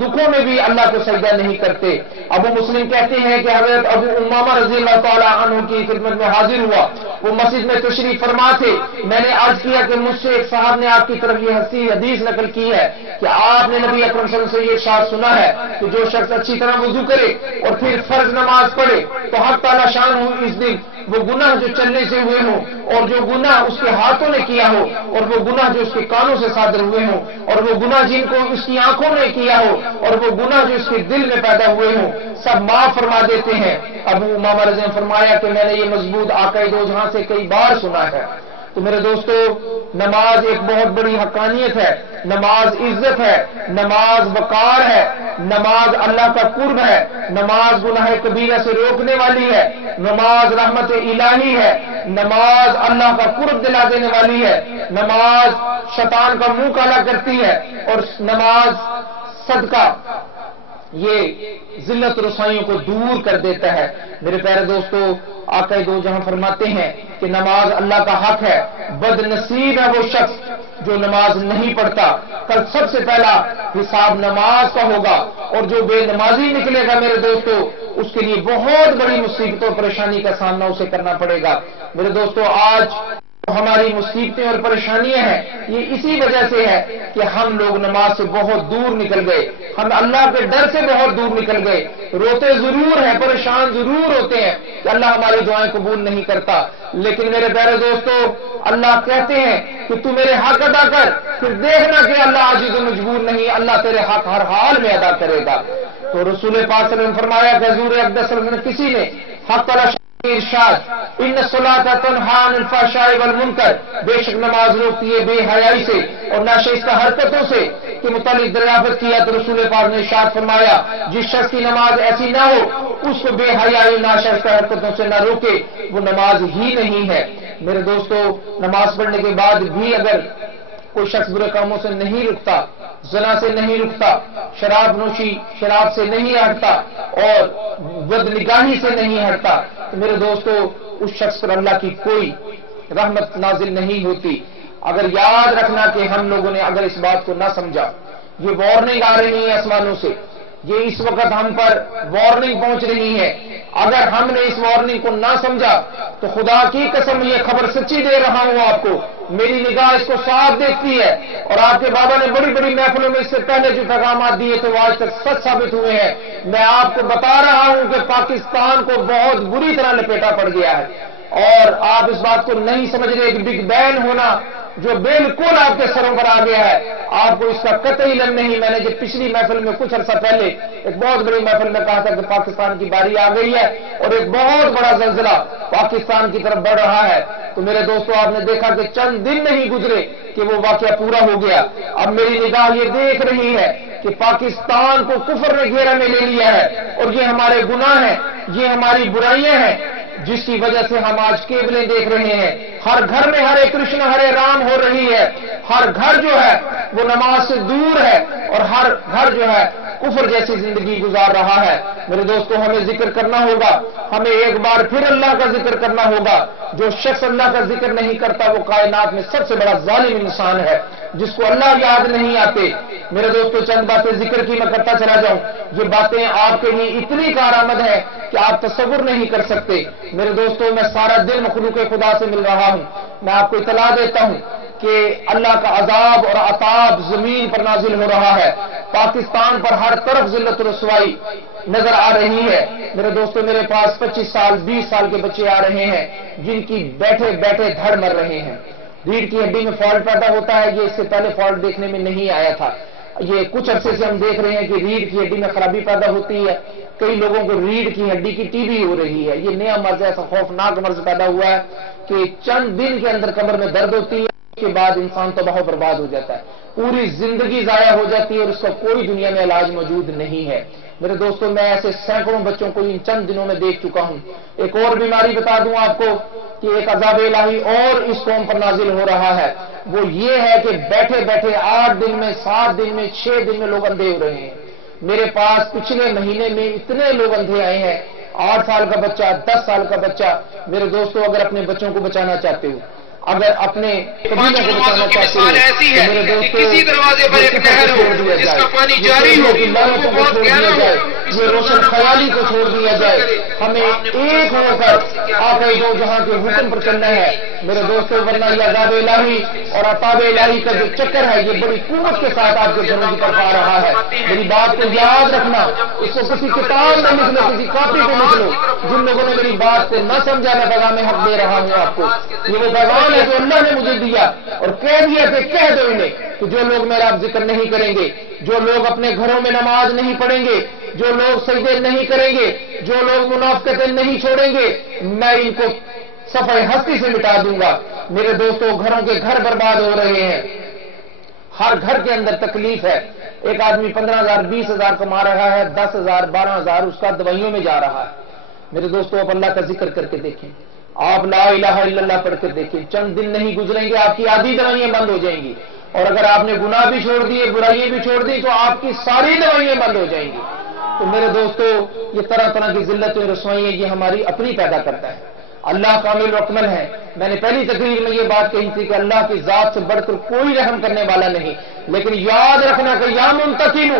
दुखों में भी अल्लाह को सजदा नहीं करते। अबू मुस्लिम कहते हैं कि हज़रत अबू उमामा रज़ी अल्लाह तआला अन्हु की खिदमत में हाजिर हुआ, वो मस्जिद में तशरीफ फरमा थे। मैंने अर्ज किया कि मुझसे एक साहब ने आपकी तरफ ये हदीस नकल की है कि आपने नबी अकरम सल्लल्लाहु अलैहि वसल्लम से ये इरशाद सुना है कि जो शख्स अच्छी तरह वुजू करे और फिर फर्ज नमाज पढ़े तो हक ताला शान हो इस दिन वो गुनाह जो चलने से हुए हों और जो गुनाह उसके हाथों ने किया हो और वो गुनाह जो उसके कानों से सादर हुए हों और वो गुनाह जिनको उसकी आंखों ने किया हो और वो गुनाह जो उसके दिल में पैदा हुए हों, सब माफ फरमा देते हैं। अबू उमामा रज़ी ने फरमाया कि मैंने ये मजबूत आक़ाए दो जहां से कई बार सुना है। तो मेरे दोस्तों, नमाज एक बहुत बड़ी हकानियत है, नमाज इज्जत है, नमाज वकार है, नमाज अल्लाह का कुर्ब है, नमाज गुनाह कबीरा से रोकने वाली है, नमाज रहमत इलाही है, नमाज अल्लाह का कुर्ब दिला देने वाली है, नमाज शैतान का मुंह काला करती है और नमाज सदका ये जिल्लत रसाइयों को दूर कर देता है। मेरे प्यारे दोस्तों, आक़ा दो जहां फरमाते हैं कि नमाज अल्लाह का हक है, बदनसीब है वो शख्स जो नमाज नहीं पढ़ता। कल सबसे पहला हिसाब नमाज का होगा और जो बेनमाजी निकलेगा मेरे दोस्तों, उसके लिए बहुत बड़ी मुसीबतों और परेशानी का सामना उसे करना पड़ेगा। मेरे दोस्तों, आज हमारी मुसीबतें और परेशानियां हैं, ये इसी वजह से है कि हम लोग नमाज से बहुत दूर निकल गए, हम अल्लाह के डर से बहुत दूर निकल गए। रोते जरूर हैं, परेशान जरूर होते हैं कि अल्लाह हमारी दुआएं कबूल नहीं करता, लेकिन मेरे प्यारे दोस्तों, अल्लाह कहते हैं कि तू मेरे हक अदा कर, फिर देखना कि अल्लाह आजिज़ मजबूर नहीं, अल्लाह तेरे हक हर हाल में अदा करेगा। तो रसूल पाक सल्लल्लाहु अलैहि वसल्लम ने फरमाया कि हुज़ूर अक़दस सल्लल्लाहु अलैहि वसल्लम किसी ने हक ताला इरशाद इन्न सलात तन्हा अनिल फ़हशाइ वल मुनकर, बेशक नमाज रोकती है बेहयाई से और नाशिस्ता हरकतों से के मुतालिक दरियाफ्त किया। तो रसूल पाक ने इरशाद फरमाया, जिस शख्स की नमाज ऐसी ना हो उसको बेहयाई नाशिस्ता हरकतों से ना रोके, वो नमाज ही नहीं है। मेरे दोस्तों, नमाज पढ़ने के बाद भी अगर कोई शख्स बुरे कामों से नहीं रुकता, ज़ना से नहीं रुकता, शराब नोशी शराब से नहीं हटता और बदनिगाही से नहीं हटता, तो मेरे दोस्तों उस शख्स पर अल्लाह की कोई रहमत नाजिल नहीं होती। अगर याद रखना कि हम लोगों ने अगर इस बात को ना समझा, ये वार्निंग आ रही है आसमानों से, ये इस वक्त हम पर वार्निंग पहुंच रही है। अगर हमने इस वार्निंग को ना समझा तो खुदा की कसम ये खबर सच्ची दे रहा हूं आपको, मेरी निगाह इसको साफ देखती है और आपके बाबा ने बड़ी बड़ी महफिलों में इससे पहले जो पैगाम दिए थे वो आज तक सच साबित हुए हैं। मैं आपको बता रहा हूं कि पाकिस्तान को बहुत बुरी तरह लपेटा पड़ गया है और आप इस बात को नहीं समझ रहे कि बिग बैंग होना जो बिल्कुल आपके सरों पर आ गया है, आपको इसका कतई इल्म नहीं। मैंने जब पिछली महफिल में कुछ अर्सा पहले एक बहुत बड़ी महफिल में कहा था कि पाकिस्तान की बारी आ गई है और एक बहुत बड़ा ज़ल्ज़ला पाकिस्तान की तरफ बढ़ रहा है, तो मेरे दोस्तों आपने देखा कि चंद दिन नहीं गुजरे कि वो वाकया पूरा हो गया। अब मेरी निगाह ये देख रही है कि पाकिस्तान को कुफर ने घेरा में ले लिया है और ये हमारे गुनाह हैं, ये हमारी बुराइयां हैं जिसकी वजह से हम आज केबलें देख रहे हैं। हर घर में हरे कृष्ण हरे राम हो रही है, हर घर जो है वो नमाज से दूर है और हर घर जो है कुफर जैसी जिंदगी गुजार रहा है। मेरे दोस्तों, हमें जिक्र करना होगा, हमें एक बार फिर अल्लाह का जिक्र करना होगा। जो शख्स अल्लाह का जिक्र नहीं करता वो कायनात में सबसे बड़ा जालिम इंसान है, जिसको अल्लाह याद नहीं आते। मेरे दोस्तों, चंद बातें जिक्र की मैं करता चला जाऊं, ये बातें आपके लिए इतनी कारआमद है कि आप तसव्वुर नहीं कर सकते। मेरे दोस्तों, मैं सारा दिन मखलूक खुदा से मिल रहा हूं, मैं आपको इतला देता हूं कि अल्लाह का अजाब और अताब जमीन पर नाजिल हो रहा है। पाकिस्तान पर हर तरफ जिल्लत रसवाई नजर आ रही है। मेरे दोस्तों, मेरे पास 25 साल 20 साल के बच्चे आ रहे हैं जिनकी बैठे बैठे धड़ मर रहे हैं। रीढ़ की हड्डी में फॉल्ट पैदा होता है, ये इससे पहले फॉल्ट देखने में नहीं आया था। ये कुछ अरसे से हम देख रहे हैं कि रीढ़ की हड्डी में खराबी पैदा होती है, कई लोगों को रीढ़ की हड्डी की टीबी हो रही है। ये नया मर्ज ऐसा खौफनाक मर्ज पैदा हुआ है कि चंद दिन के अंदर कमर में दर्द होती है, उसके बाद इंसान तबाह बर्बाद हो जाता है, पूरी जिंदगी जाया हो जाती है और उसका कोई दुनिया में इलाज मौजूद नहीं है। मेरे दोस्तों, मैं ऐसे सैकड़ों बच्चों को इन चंद दिनों में देख चुका हूं। एक और बीमारी बता दूं आपको कि एक अज़ाब इलाही और इस कौम पर नाजिल हो रहा है, वो ये है कि बैठे बैठे 8 दिन में 7 दिन में 6 दिन में लोग अंधे हो रहे हैं। मेरे पास पिछले महीने में इतने लोग अंधे आए हैं, 8 साल का बच्चा, 10 साल का बच्चा। मेरे दोस्तों, अगर अपने बच्चों को बचाना चाहते हो, اگر اپنے قبیلوں کو بچانا چاہتے ہیں تو میرے دوستوں کسی دروازے پر ایک نہر ہو جس کا پانی جاری ہو لڑکوں کو چھوڑ دیا جائے، یہ روشن خیالی کو چھوڑ دیا جائے، ہمیں ایک ہو کر آقا دو جہاں کے حکم پر چلنا ہے میرے دوستوں، ورنہ یہ عذاب الہی اور عطاب الہی کا جو چکر ہے یہ بڑی قوت کے ساتھ آپ کے گھروں کی طرف آ رہا ہے۔ میری بات کو یاد رکھنا، اس کو کسی کتاب میں لکھ لو، کسی کاپی پہ لکھ لو۔ جن لوگوں نے میری بات کو نہ سمجھا میں پیغام حق دے رہا ہوں آپ کو، یہ وہ پیغام ہے جو اللہ نے مجھے دیا اور کہہ دیا کہ کہہ دو انہیں کہ جو لوگ میرا ذکر نہیں کریں گے، جو لوگ اپنے گھروں میں نماز نہیں پڑھیں گے، جو لوگ سجدے نہیں کریں گے، جو لوگ منافقتیں نہیں چھوڑیں گے، میں ان کو صفحہ ہستی سے مٹا دوں گا۔ میرے دوستوں، گھروں کے گھر برباد ہو رہے ہیں، ہر گھر کے اندر تکلیف ہے۔ ایک آدمی 15,000 20,000 کما رہا ہے، 10,000 12,000 اس کا دوائیوں میں جا رہا ہے۔ میرے دوستوں، آپ اللہ کا ذکر کر کے دیکھیں، آپ لا الہ الا اللہ پڑھ کے دیکھیں، چند دن نہیں گزریں گے آپ کی آدھی دوائیاں بند ہو جائیں گی، اور اگر آپ نے گناہ بھی چھوڑ دیے، برائیاں بھی چھوڑ دی، تو آپ کی ساری دوائیاں بند ہو جائیں گی۔ تو میرے دوستوں، یہ طرح طرح کی ذلتیں رسوائیاں یہ ہماری اپنی پیدا کرتا ہے۔ اللہ کامل و اکمل ہے۔ میں نے پہلی تقریر میں یہ بات کہی تھی کہ اللہ کی ذات سے بڑھ کر کوئی رحم کرنے والا نہیں، لیکن یاد رکھنا کہ یا منتقم،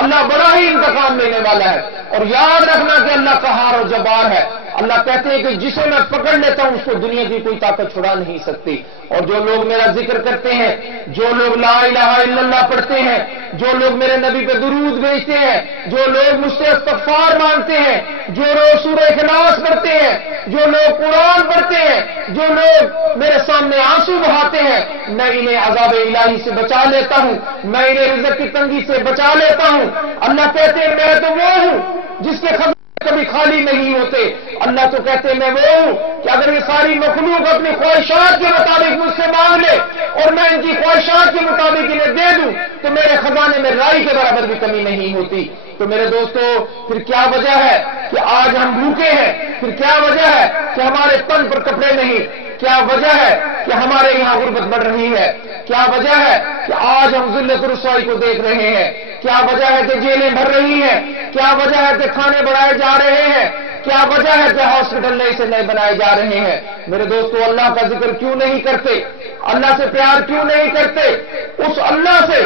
اللہ بڑا ہی انتقام لینے والا ہے، اور یاد رکھنا کہ اللہ قہار و جبار ہے۔ اللہ کہتے ہیں کہ جسے میں پکڑ لیتا ہوں اس کو دنیا کی کوئی طاقت چھڑا نہیں سکتی۔ اور جو لوگ میرا ذکر کرتے ہیں، جو لوگ لا الہ الا اللہ پڑھتے ہیں، جو لوگ میرے نبی پہ درود بھیجتے ہیں، جو لوگ مجھ سے استغفار مانگتے ہیں، جو لوگ سورہ اخلاص پڑھتے ہیں، جو لوگ قرآن پڑھتے ہیں، جو لوگ میرے سامنے آنسو بہاتے ہیں، میں انہیں عذاب الہی سے بچا لیتا ہوں، میں انہیں رزق کی تنگی سے بچا لیتا ہوں۔ اللہ کہتے ہیں میں تو وہ ہوں جس کے خزانے کبھی خالی نہیں ہوتے۔ اللہ تو کہتے ہیں میں وہ ہوں کہ اگر یہ ساری مخلوق اپنی خواہشات کے مطابق مجھ سے مانگ لے اور میں ان کی خواہشات کے مطابق انہیں دے دوں تو میرے خزانے میں رائی کے برابر بھی کمی نہیں ہوتی۔ تو میرے دوستو، پھر کیا وجہ ہے کہ آج ہم بھوکے ہیں؟ پھر کیا وجہ ہے کہ ہمارے تن پر کپڑے نہیں؟ کیا وجہ ہے کہ ہمارے یہاں غربت بڑھ رہی ہے؟ کیا وجہ ہے کہ آج ہم ذلت و رسوائی کو دیکھ رہے ہیں؟ کیا وجہ ہے کہ جیلیں بھر رہی ہیں؟ کیا وجہ ہے کہ کھانے بڑھائے جا رہے ہیں؟ کیا وجہ ہے کہ ہاسپٹل نئے سے نئے بنائے جا رہے ہیں؟ میرے دوستو، اللہ کا ذکر کیوں نہیں کرتے؟ اللہ سے پیار کیوں نہیں کرتے؟ اس اللہ سے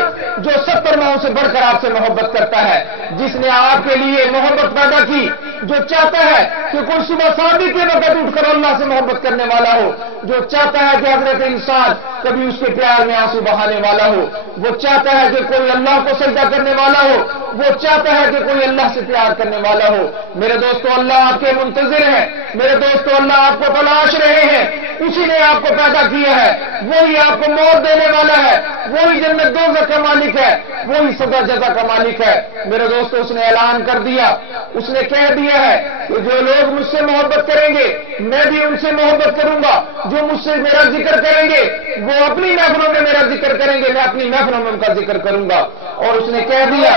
جو 70 ماہوں سے بڑھ کر آپ سے محبت کرتا ہے، جس نے آپ کے لیے محبت پیدا کی، جو چاہتا ہے کہ کوئی صبح شادی کے وقت اٹھ کر اللہ سے محبت کرنے والا ہو، جو چاہتا ہے کہ حضرت انسان کبھی اس کے پیار میں آنسو بہانے والا ہو، وہ چاہتا ہے کہ کوئی اللہ کو سجدہ کرنے والا ہو، وہ چاہتا ہے کہ کوئی اللہ سے پیار کرنے والا ہو۔ میرے دوستو، اللہ آپ کے منتظر ہے، میرے دوستو، اللہ آپ کو تلاش رہے ہیں، اسی نے آپ کو پیدا کیا ہے، وہی آپ کو موت دینے والا ہے، وہی جنت دوزخ کا مالک ہے، وہی سزا جزا کا مالک ہے۔ میرے دوستو، اس نے اعلان کر دیا، اس نے کہہ دیا ہے کہ جو لوگ مجھ سے محبت کریں گے میں بھی ان سے محبت کروں گا، جو مجھ سے میرا ذکر کریں گے وہ اپنی محفلوں میں میرا ذکر کریں گے، میں اپنی محفلوں میں ان کا ذکر کروں گا۔ اور اس نے کہہ دیا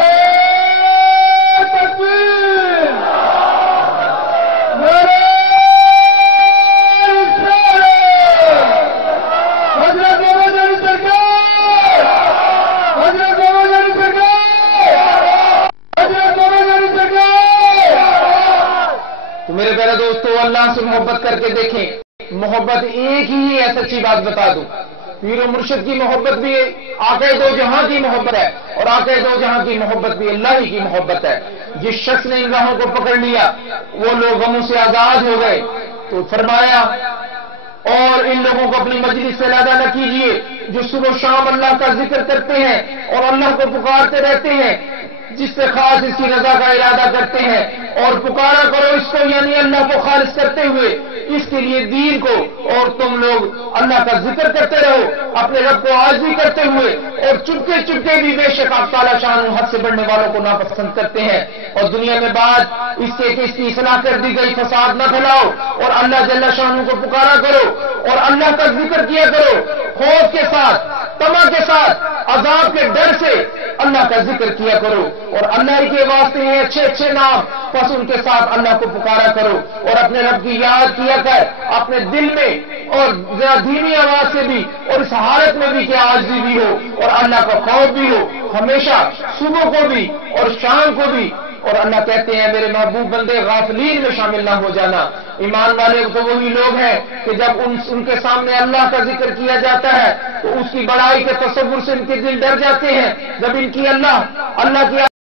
میرے پیارے دوستو، اللہ سے محبت کر کے دیکھیں، محبت ایک ہی ہے۔ سچی بات بتا دوں، پیر و مرشد کی محبت بھی آقا دو جہاں کی محبت ہے، اور آقا دو جہاں کی محبت بھی اللہ ہی کی محبت ہے۔ جس شخص نے ان راہوں کو پکڑ لیا وہ لوگ غموں سے آزاد ہو گئے۔ تو فرمایا، اور ان لوگوں کو اپنی مجلس سے علیحدہ نہ کیجیے جو صبح و شام اللہ کا ذکر کرتے ہیں اور اللہ کو پکارتے رہتے ہیں، جس سے خاص اس کی رضا کا ارادہ کرتے ہیں، اور پکارا کرو اس کو، یعنی اللہ کو خالص کرتے ہوئے، اس کے لیے دین کو، اور تم لوگ اللہ کا ذکر کرتے رہو اپنے رب کو عاجزی کرتے ہوئے، اور چپکے چپکے بھی بے شک آپ تعالیٰ شان حد سے بڑھنے والوں کو ناپسند کرتے ہیں۔ اور دنیا میں بات اس سے کہ اس کی اصلاح کر دی گئی، فساد نہ پھیلاؤ، اور اللہ جل شانہ کو پکارا کرو اور اللہ کا ذکر کیا کرو، خوف کے ساتھ، طمع کے ساتھ، عذاب کے ڈر سے اللہ کا ذکر کیا کرو، اور اللہ ہی کے واسطے ہیں اچھے اچھے نام، بس ان کے ساتھ اللہ کو پکارا کرو، اور اپنے رب کی یاد کیا کر اپنے دل میں، اور ذرا دھیمی آواز سے بھی، اور اس حالت میں بھی کہ عاجزی بھی ہو اور اللہ کا خوف بھی ہو، ہمیشہ صبح کو بھی اور شام کو بھی اور اللہ کہتے ہیں میرے محبوب بندے غافلین میں شامل نہ ہو جانا. ایمان والے تو وہی لوگ ہیں کہ جب ان کے سامنے اللہ کا ذکر کیا جاتا ہے تو اس کی بڑائی کے تصور سے ان کے دل ڈر جاتے ہیں. جب ان کی اللہ کی